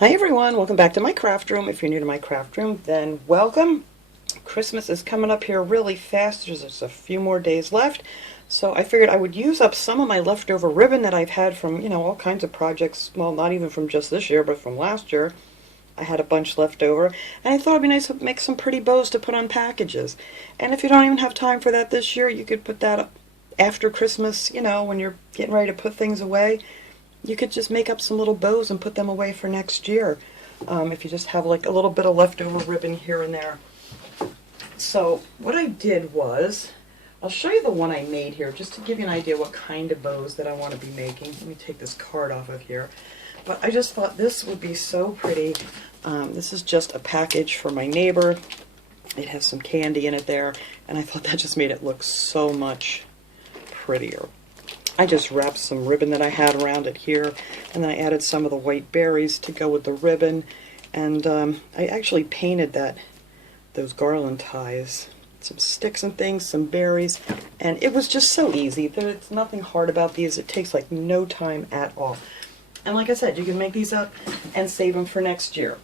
Hi everyone, welcome back to my craft room. If you're new to my craft room, then welcome. Christmas is coming up here really fast. There's just a few more days left. So I figured I would use up some of my leftover ribbon that I've had from, all kinds of projects. Well, not even from just this year, but from last year. I had a bunch left over. And I thought it'd be nice to make some pretty bows to put on packages. And if you don't even have time for that this year, you could put that up after Christmas, when you're getting ready to put things away. You could just make up some little bows and put them away for next year, if you just have like a little bit of leftover ribbon here and there. So what I did was, I'll show you the one I made here just to give you an idea what kind of bows that I want to be making. Let me take this card off of here. But I just thought this would be so pretty. This is just a package for my neighbor. It has some candy in it there, and I thought that just made it look so much prettier. I just wrapped some ribbon that I had around it here, and then I added some of the white berries to go with the ribbon, and I actually painted those garland ties, some sticks and things, some berries, and it was just so easy. There's nothing hard about these. It takes like no time at all. And like I said, you can make these up and save them for next year.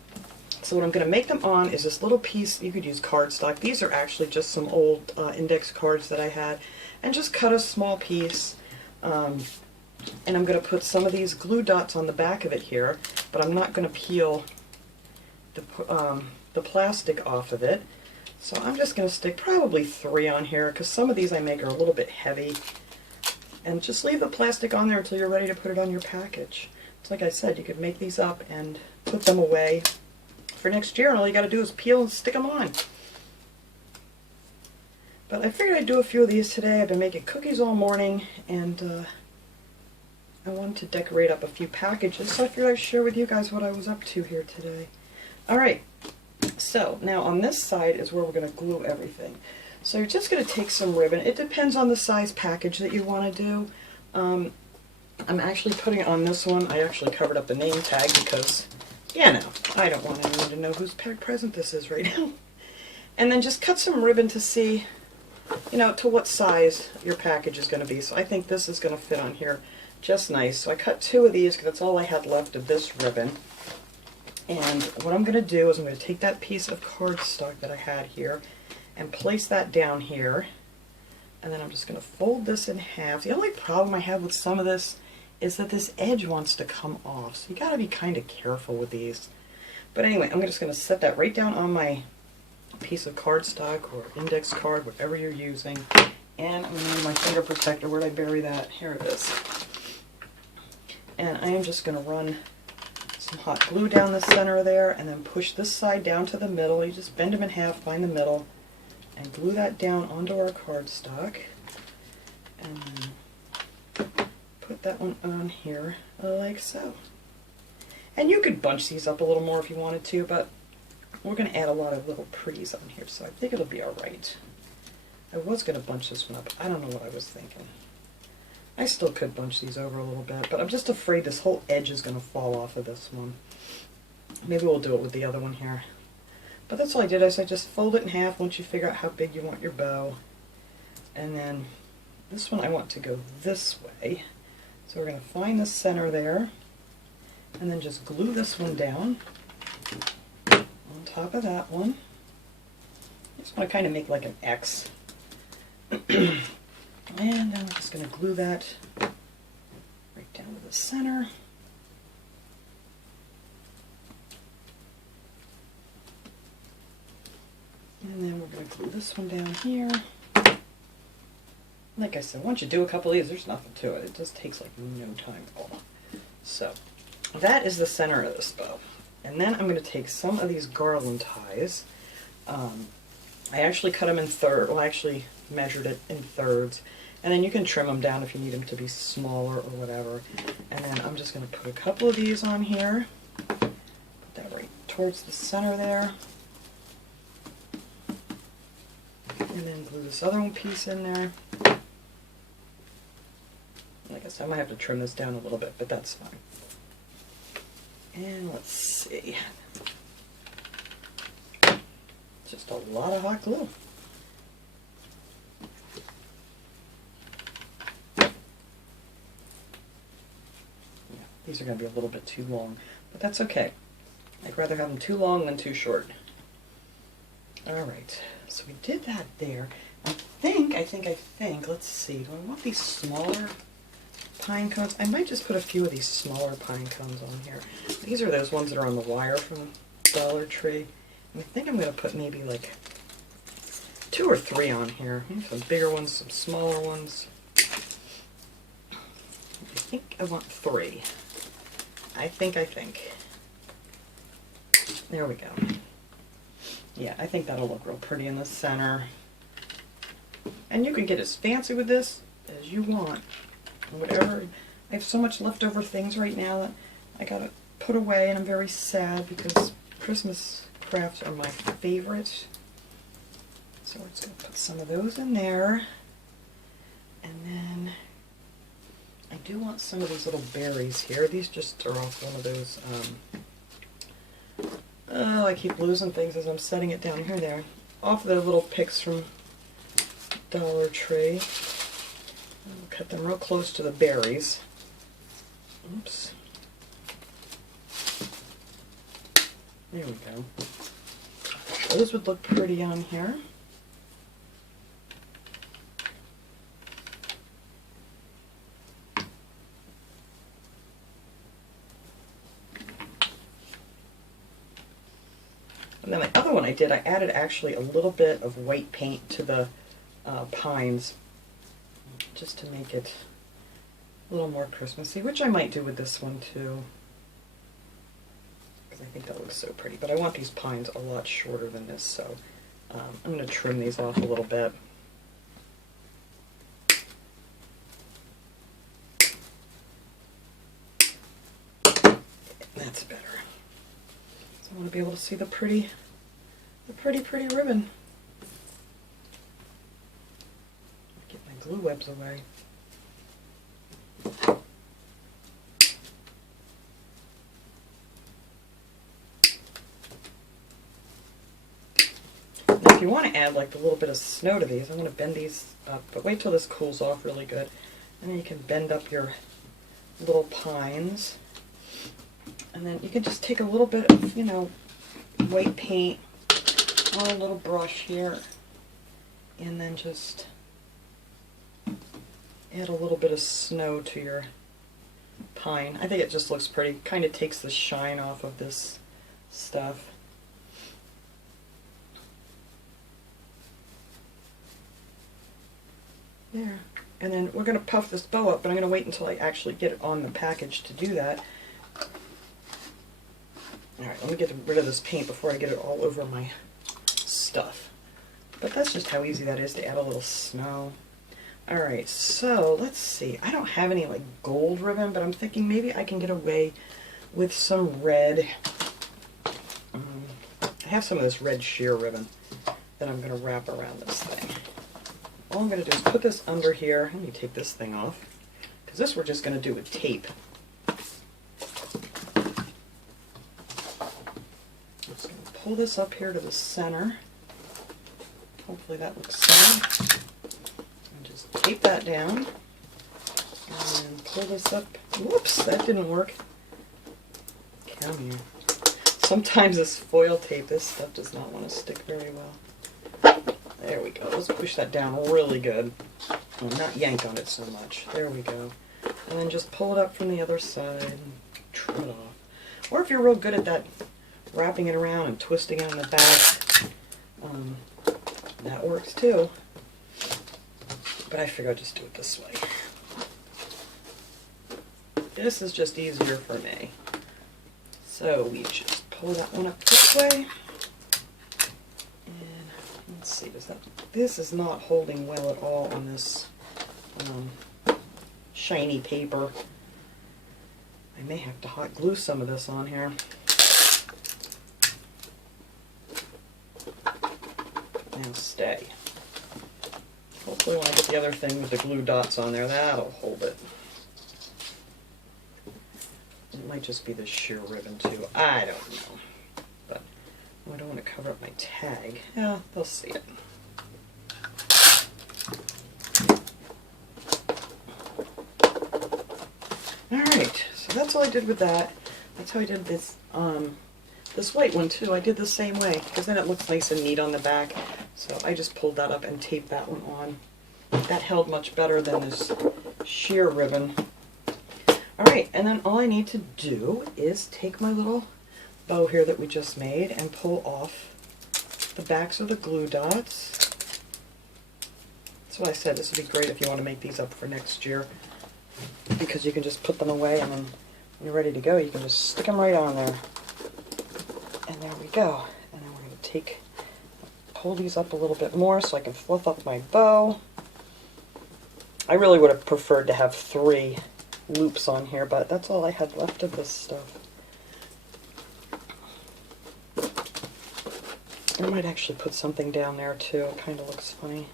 So what I'm going to make them on is this little piece. You could use cardstock. These are actually just some old index cards that I had, and just cut a small piece. And I'm going to put some of these glue dots on the back of it here, but I'm not going to peel the plastic off of it. So I'm just going to stick probably 3 on here, because some of these I make are a little bit heavy. And just leave the plastic on there until you're ready to put it on your package. So like I said, you could make these up and put them away for next year, and all you got to do is peel and stick them on. But I figured I'd do a few of these today. I've been making cookies all morning, and I wanted to decorate up a few packages, so I figured I'd share with you guys what I was up to here today. Alright, so now on this side is where we're going to glue everything. So you're just going to take some ribbon. It depends on the size package that you want to do. I'm actually putting it on this one. I actually covered up the name tag because, I don't want anyone to know whose present this is right now. And then just cut some ribbon to see, to what size your package is going to be. So I think this is going to fit on here just nice. So I cut 2 of these because that's all I had left of this ribbon. And what I'm going to do is I'm going to take that piece of cardstock that I had here and place that down here. And then I'm just going to fold this in half. The only problem I have with some of this is that this edge wants to come off. So you got to be kind of careful with these. But anyway, I'm just going to set that right down on my piece of cardstock or index card, whatever you're using. And I'm going to use my finger protector. Where'd I bury that? Here it is. And I am just going to run some hot glue down the center there, and then push this side down to the middle. You just bend them in half, find the middle, and glue that down onto our cardstock. And then put that one on here like so. And you could bunch these up a little more if you wanted to, but we're going to add a lot of little pretties on here, so I think it'll be alright. I was going to bunch this one up. I don't know what I was thinking. I still could bunch these over a little bit, but I'm just afraid this whole edge is going to fall off of this one. Maybe we'll do it with the other one here. But that's all I did. I just fold it in half once you figure out how big you want your bow. And then this one I want to go this way. So we're going to find the center there, and then just glue this one down on top of that one. I just want to kind of make like an X. And then I'm just going to glue that right down to the center. And then we're going to glue this one down here. Like I said, once you do a couple of these, there's nothing to it. It just takes like no time at all. So that is the center of this bow. And then I'm going to take some of these garland ties. I actually cut them in thirds. Well, I actually measured it in thirds. And then you can trim them down if you need them to be smaller or whatever. And then I'm just going to put a couple of these on here. Put that right towards the center there. And then glue this other one piece in there. Like I said, I might have to trim this down a little bit, but that's fine. And let's see. Just a lot of hot glue. These are going to be a little bit too long, but that's okay. I'd rather have them too long than too short. Alright, so we did that there. I think, let's see, do I want these smaller pine cones? I might just put a few of these smaller pine cones on here. These are those ones that are on the wire from Dollar Tree. And I think I'm going to put maybe like 2 or 3 on here. Some bigger ones, some smaller ones. I think I want 3. I think. There we go. Yeah, I think that'll look real pretty in the center. And you can get as fancy with this as you want. Whatever. I have so much leftover things right now that I gotta put away, and I'm very sad because Christmas crafts are my favorite. So we're just gonna put some of those in there. And then I do want some of these little berries here. These just are off one of those, oh, I keep losing things as I'm setting it down. Here they are. Off the little picks from Dollar Tree. I'll cut them real close to the berries. Oops. There we go. Those would look pretty on here. And then the other one I did, I added actually a little bit of white paint to the pines, just to make it a little more Christmassy, which I might do with this one too, because I think that looks so pretty. But I want these pines a lot shorter than this, so I'm going to trim these off a little bit. That's better. So I want to be able to see the pretty ribbon. Get my glue webs away. Now if you want to add like a little bit of snow to these, I'm going to bend these up, but wait till this cools off really good. And then you can bend up your little pines. And then you can just take a little bit of, you know, white paint on a little brush here, and then just add a little bit of snow to your pine. I think it just looks pretty. Kind of takes the shine off of this stuff. There. And then we're going to puff this bow up, but I'm going to wait until I actually get it on the package to do that. Alright, let me get rid of this paint before I get it all over my stuff. But that's just how easy that is to add a little snow. Alright, so let's see. I don't have any like gold ribbon, but I'm thinking maybe I can get away with some red. I have some of this red sheer ribbon that I'm going to wrap around this thing. All I'm going to do is put this under here. Let me take this thing off, because this we're just going to do with tape. Pull this up here to the center. Hopefully that looks centered. And just tape that down. And then pull this up. Whoops, that didn't work. Come here. Sometimes this foil tape, this stuff does not want to stick very well. There we go. Let's push that down really good. Oh, not yank on it so much. There we go. And then just pull it up from the other side and trim it off. Or if you're real good at that, wrapping it around and twisting it on the back, that works too. But I figure I'll just do it this way. This is just easier for me. So we just pull that one up this way. And let's see, this is not holding well at all on this shiny paper. I may have to hot glue some of this on here. Now stay. Hopefully when I get the other thing with the glue dots on there, that'll hold it. It might just be this sheer ribbon too. I don't know. But I don't want to cover up my tag. Yeah, they'll see it. Alright, so that's all I did with that. That's how I did this This white one too, I did the same way, because then it looks nice and neat on the back. So I just pulled that up and taped that one on. That held much better than this sheer ribbon. Alright, and then all I need to do is take my little bow here that we just made and pull off the backs of the glue dots. That's what I said, this would be great if you want to make these up for next year, because you can just put them away and then when you're ready to go, you can just stick them right on there. And there we go. And then we're going to pull these up a little bit more so I can fluff up my bow. I really would have preferred to have 3 loops on here, but that's all I had left of this stuff. I might actually put something down there too. It kind of looks funny.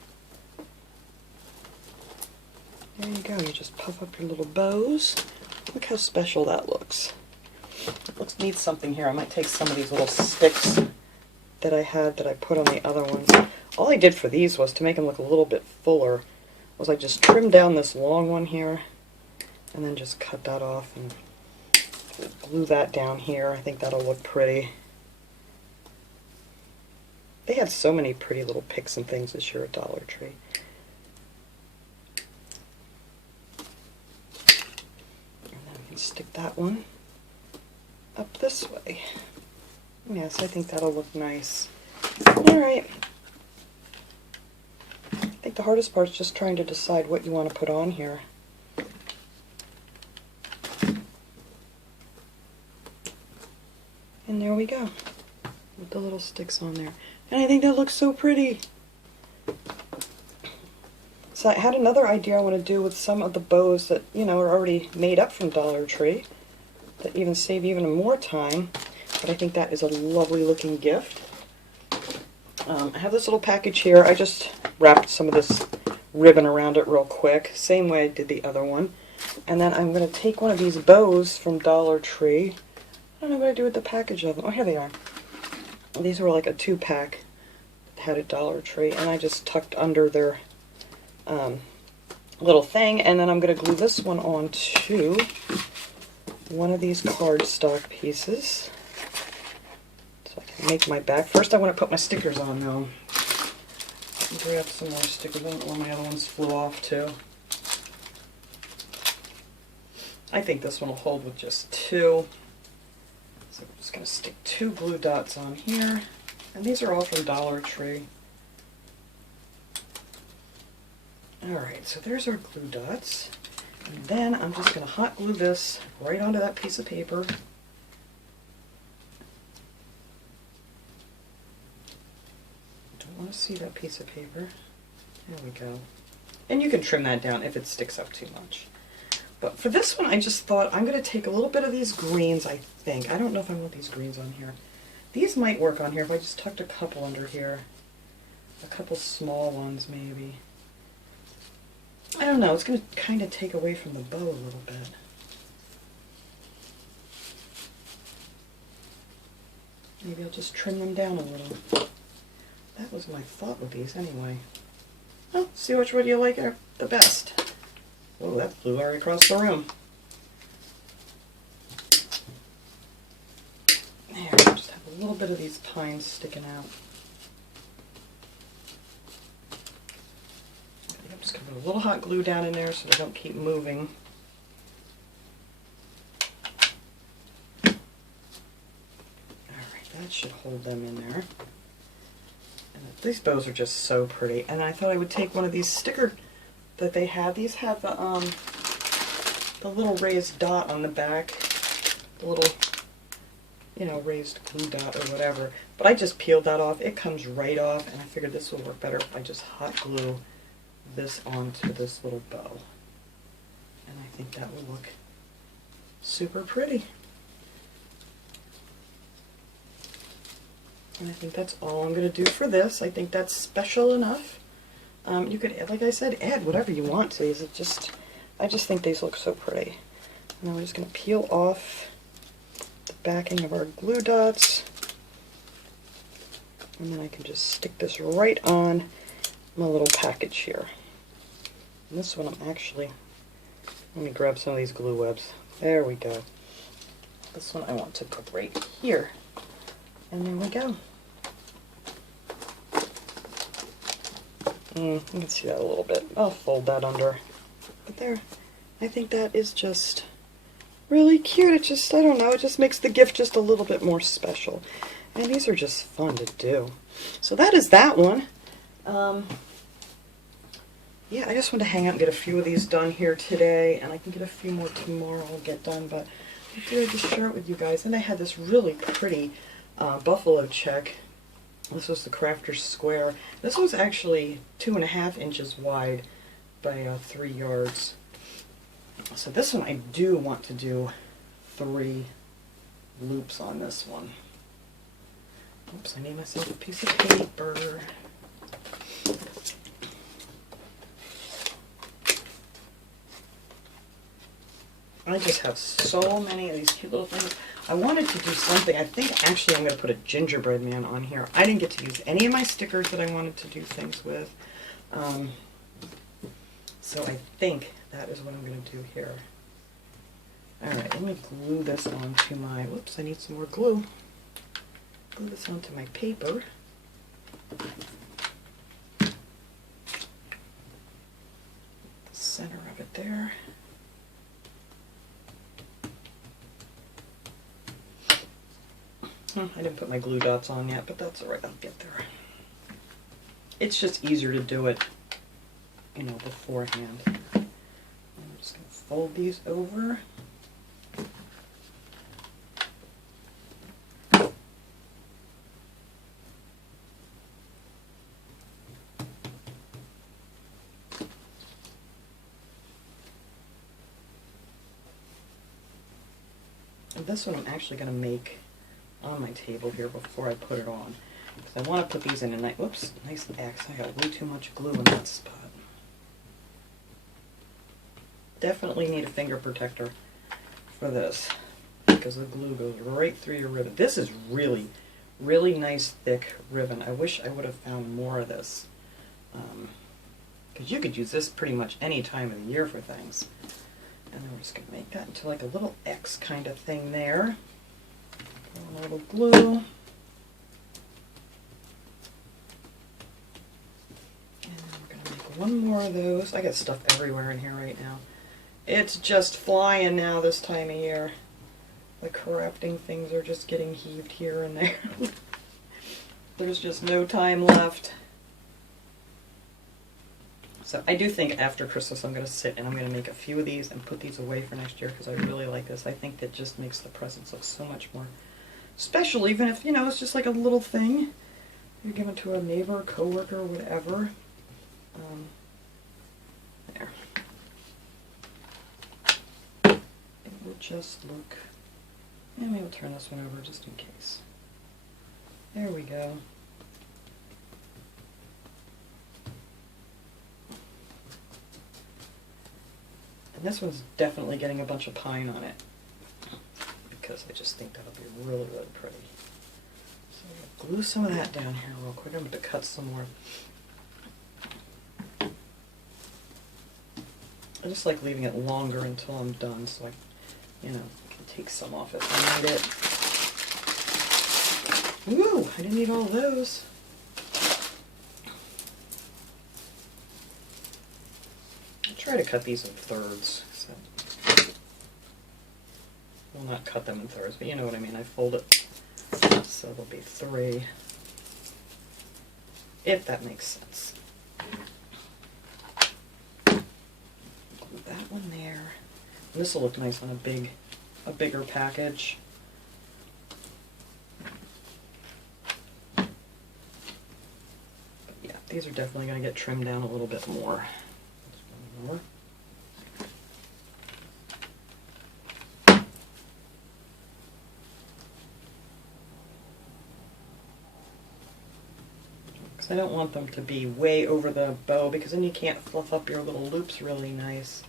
There you go. You just puff up your little bows. Look how special that looks. It needs something here. I might take some of these little sticks that I had that I put on the other ones. All I did for these was to make them look a little bit fuller. Was I just trimmed down this long one here and then just cut that off and glue that down here. I think that'll look pretty. They had so many pretty little picks and things this year at Dollar Tree. And then we can stick that one up this way. Yes, I think that'll look nice. Alright. I think the hardest part is just trying to decide what you want to put on here. And there we go, with the little sticks on there. And I think that looks so pretty. So I had another idea I want to do with some of the bows that, you know, are already made up from Dollar Tree, that even save even more time. But I think that is a lovely looking gift. I have this little package here. I just wrapped some of this ribbon around it real quick, same way I did the other one. And then I'm going to take one of these bows from Dollar Tree. I don't know what I do with the package of them. Oh, here they are. These were like a 2-pack that had a Dollar Tree, and I just tucked under their little thing, and then I'm going to glue this one on to one of these cardstock pieces. So I can make my back. First I want to put my stickers on though. Grab some more stickers. I don't know where my other ones flew off too. I think this one will hold with just 2. So I'm just going to stick 2 glue dots on here. And these are all from Dollar Tree. Alright, so there's our glue dots. And then I'm just going to hot glue this right onto that piece of paper. Don't want to see that piece of paper. There we go. And you can trim that down if it sticks up too much. But for this one, I just thought I'm going to take a little bit of these greens, I think. I don't know if I want these greens on here. These might work on here if I just tucked a couple under here. A couple small ones, maybe. I don't know. It's going to kind of take away from the bow a little bit. Maybe I'll just trim them down a little. That was my thought with these anyway. Well, see which one you like the best. Oh, that flew right across the room. There, just have a little bit of these pines sticking out. I'm just going to put a little hot glue down in there so they don't keep moving. Alright, that should hold them in there. And these bows are just so pretty. And I thought I would take one of these sticker that they have. These have the little raised dot on the back, the little, you know, raised glue dot or whatever. But I just peeled that off. It comes right off, and I figured this would work better if I just hot glue this onto this little bow. And I think that will look super pretty. And I think that's all I'm going to do for this. I think that's special enough. You could, like I said, add whatever you want to these. I just think these look so pretty. And then we're just going to peel off the backing of our glue dots. And then I can just stick this right on my little package here. And this one I'm actually, let me grab some of these glue webs. There we go. This one I want to put right here And there we go. You can see that a little bit. I'll fold that under. But there, I think that is just really cute. It just, I don't know, it just makes the gift just a little bit more special. And these are just fun to do. So that is that one. Yeah, I just want to hang out and get a few of these done here today, and I can get a few more tomorrow I'll get done, but I figured I'd just share it with you guys. And I had this really pretty buffalo check. This was the Crafter's Square. This was actually 2.5 inches wide by 3 yards. So this one I do want to do 3 loops on this one. Oops, I need myself a piece of paper. I just have so many of these cute little things. I wanted to do something. I think actually I'm going to put a gingerbread man on here. I didn't get to use any of my stickers that I wanted to do things with. So I think that is what I'm going to do here. Alright, let me glue this onto my, whoops, I need some more glue. Glue this onto my paper. The center of it there. I didn't put my glue dots on yet, but that's alright, I'll get there. It's just easier to do it, you know, beforehand. I'm just going to fold these over. And this one I'm actually going to make on my table here before I put it on, because I want to put these in a nice, whoops, nice X. I got way too much glue in that spot. Definitely need a finger protector for this, because the glue goes right through your ribbon. This is really, really nice thick ribbon. I wish I would have found more of this, because you could use this pretty much any time of the year for things. And then we're just going to make that into like a little X kind of thing there. A little glue. And we're going to make one more of those. I got stuff everywhere in here right now. It's just flying now this time of year. The crafting things are just getting heaved here and there. There's just no time left. So I do think after Christmas I'm going to sit and I'm going to make a few of these and put these away for next year, because I really like this. I think that just makes the presents look so much more special, even if, you know, it's just like a little thing you're giving to a neighbor, coworker, whatever. There. It will just look, and maybe we'll turn this one over just in case. There we go. And this one's definitely getting a bunch of pine on it, because I just think that'll be really, really pretty. So I'm going to glue some of that down here real quick. I'm going to cut some more. I just like leaving it longer until I'm done, so I, you know, can take some off if I need it. Ooh, I didn't need all those. I try to cut these in thirds. So. Well, not cut them in thirds, but you know what I mean. I fold it so there'll be 3, if that makes sense. Put that one there. And this will look nice on a bigger package. But yeah, these are definitely going to get trimmed down a little bit more. More. I don't want them to be way over the bow, because then you can't fluff up your little loops really nice.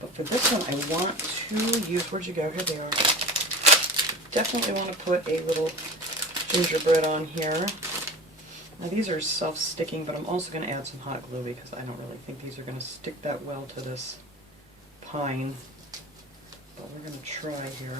But for this one, I want to use, where'd you go? Here they are. Definitely want to put a little gingerbread on here. Now these are self-sticking, but I'm also going to add some hot glue, because I don't really think these are going to stick that well to this pine. But we're going to try here.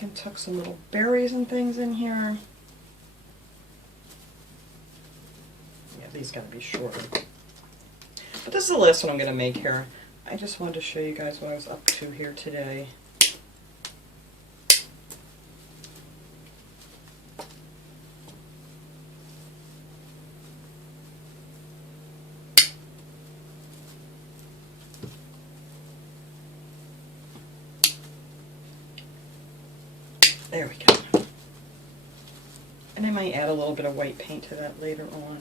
can tuck some little berries and things in here. Yeah, these gotta be shorter. But this is the last one I'm gonna make here. I just wanted to show you guys what I was up to here today. There we go. And I might add a little bit of white paint to that later on.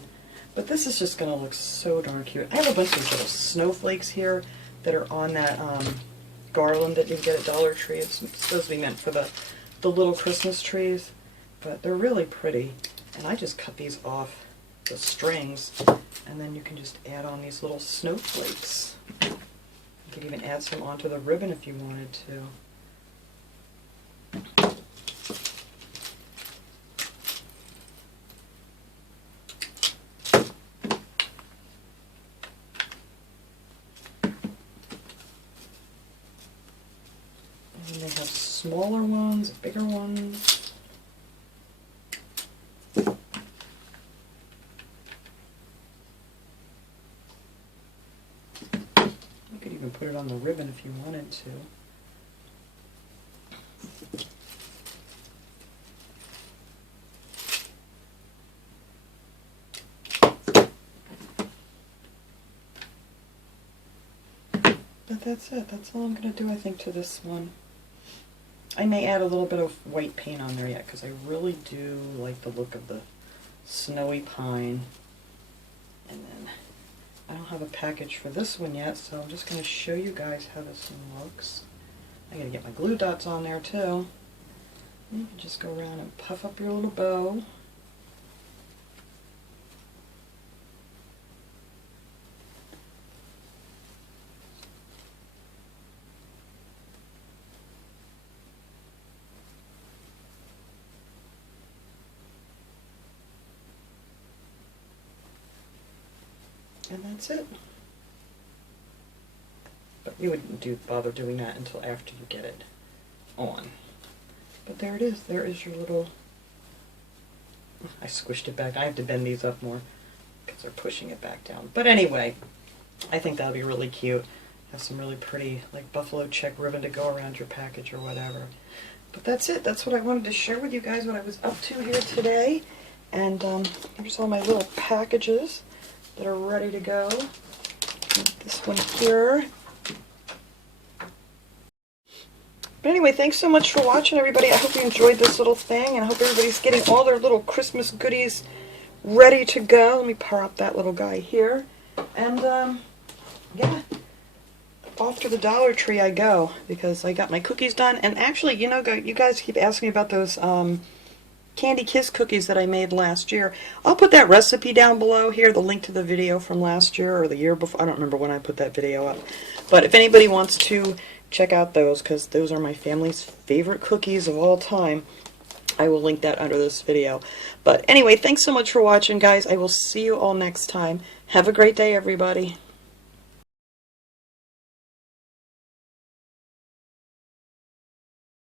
But this is just going to look so darn cute. I have a bunch of little snowflakes here that are on that garland that you get at Dollar Tree. It's supposed to be meant for the little Christmas trees. But they're really pretty. And I just cut these off the strings. And then you can just add on these little snowflakes. You could even add some onto the ribbon if you wanted to. And they have smaller ones, bigger ones. You could even put it on the ribbon if you wanted to. But that's it. That's all I'm going to do, I think, to this one. I may add a little bit of white paint on there yet, because I really do like the look of the snowy pine. And then I don't have a package for this one yet, so I'm just going to show you guys how this one looks. I got to get my glue dots on there too. You can just go around and puff up your little bow. And that's it. But you wouldn't bother doing that until after you get it on. But there it is. There is your little... I squished it back. I have to bend these up more because they're pushing it back down. But anyway, I think that'll be really cute. Have some really pretty, like, buffalo check ribbon to go around your package or whatever. But that's it. That's what I wanted to share with you guys, what I was up to here today. And here's all my little packages that are ready to go. This one here. But anyway, thanks so much for watching, everybody. I hope you enjoyed this little thing, and I hope everybody's getting all their little Christmas goodies ready to go. Let me power up that little guy here. And, yeah, off to the Dollar Tree I go, because I got my cookies done. And actually, you know, you guys keep asking me about those Candy Kiss cookies that I made last year. I'll put that recipe down below here, the link to the video from last year or the year before. I don't remember when I put that video up. But if anybody wants to check out those, because those are my family's favorite cookies of all time, I will link that under this video. But anyway, thanks so much for watching, guys. I will see you all next time. Have a great day, everybody.